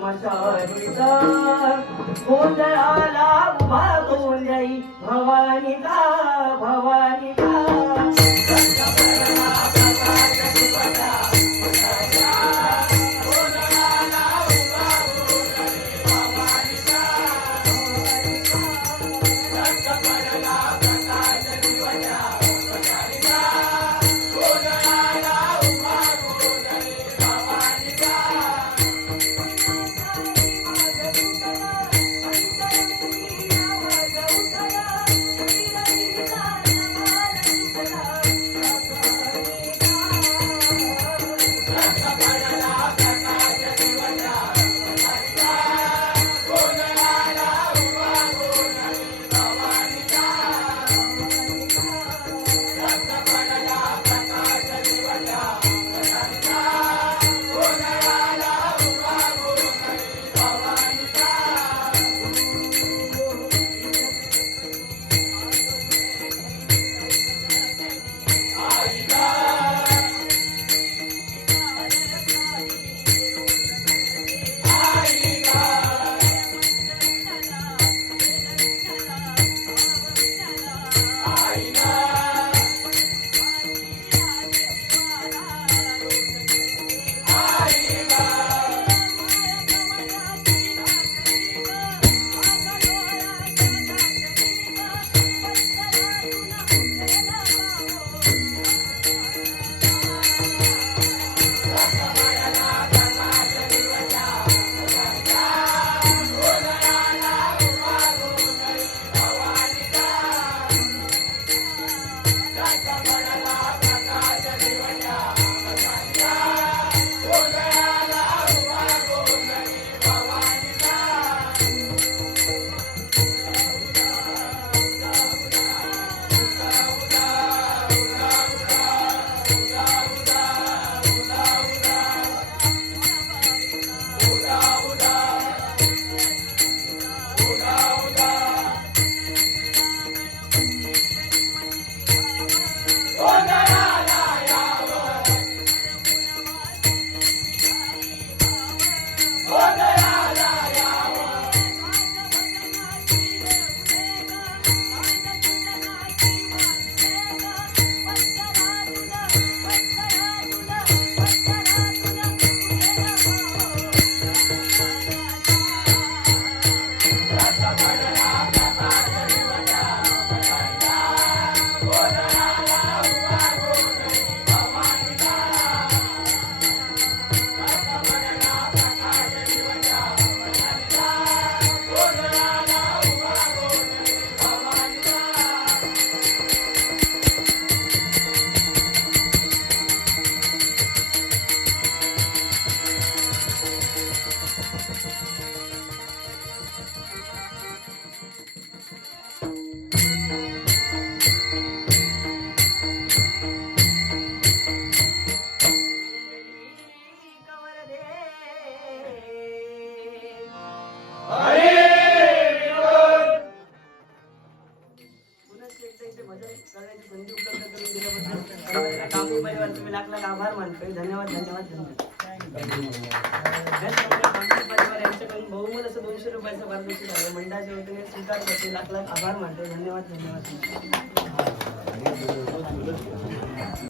मशालीचा गोंधळाला उभा गोंधळी भवानीचा भवानीचा दिल्याबद्दल कांबळी परिवारचे मी लाख लाख आभार मानतोय. धन्यवाद धन्यवाद धन्यवाद. त्याचप्रमाणे कांबळी परिवार यांच्याकडून बहुमोल असं दोनशे रुपयाचं पारितोषिक आहे मंडळाच्या वतीने स्वीकार करते लाख लाख आभार मानतोय. धन्यवाद धन्यवाद.